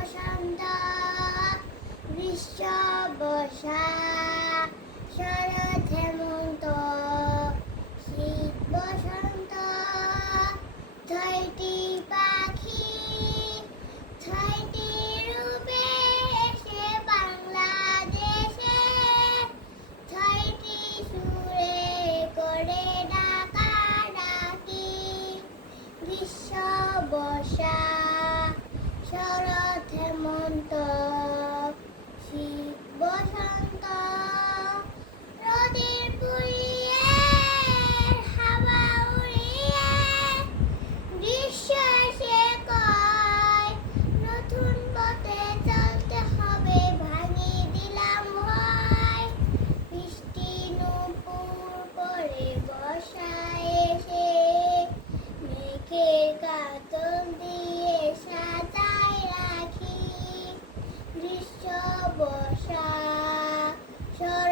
বসন্ত, গ্রীষ্ম বর্ষা, শরৎ হেমন্ত, শীত বসন্ত, ছয়টি পাখি, ছয়টি রূপে এসে বাংলাদেশে, ছয়টি সুরে করে ডাকাডাকি। গ্রীষ্ম বর্ষা, শরৎ হেমন্ত, শীত বসন্ত, রোদের পুড়িয়ে হাওয়া উড়িয়ে গ্রীষ্ম এসে কয়, নতুন পথে চলতে হবে, ভাঙিয়ে দিলাম ভয়। বৃষ্টি নুপুর পড়ে বর্ষায় এসে, মেঘের কাঁচন দিয়ে সাজায় রাখি। গ্রীষ্ম বর্ষা, শরৎ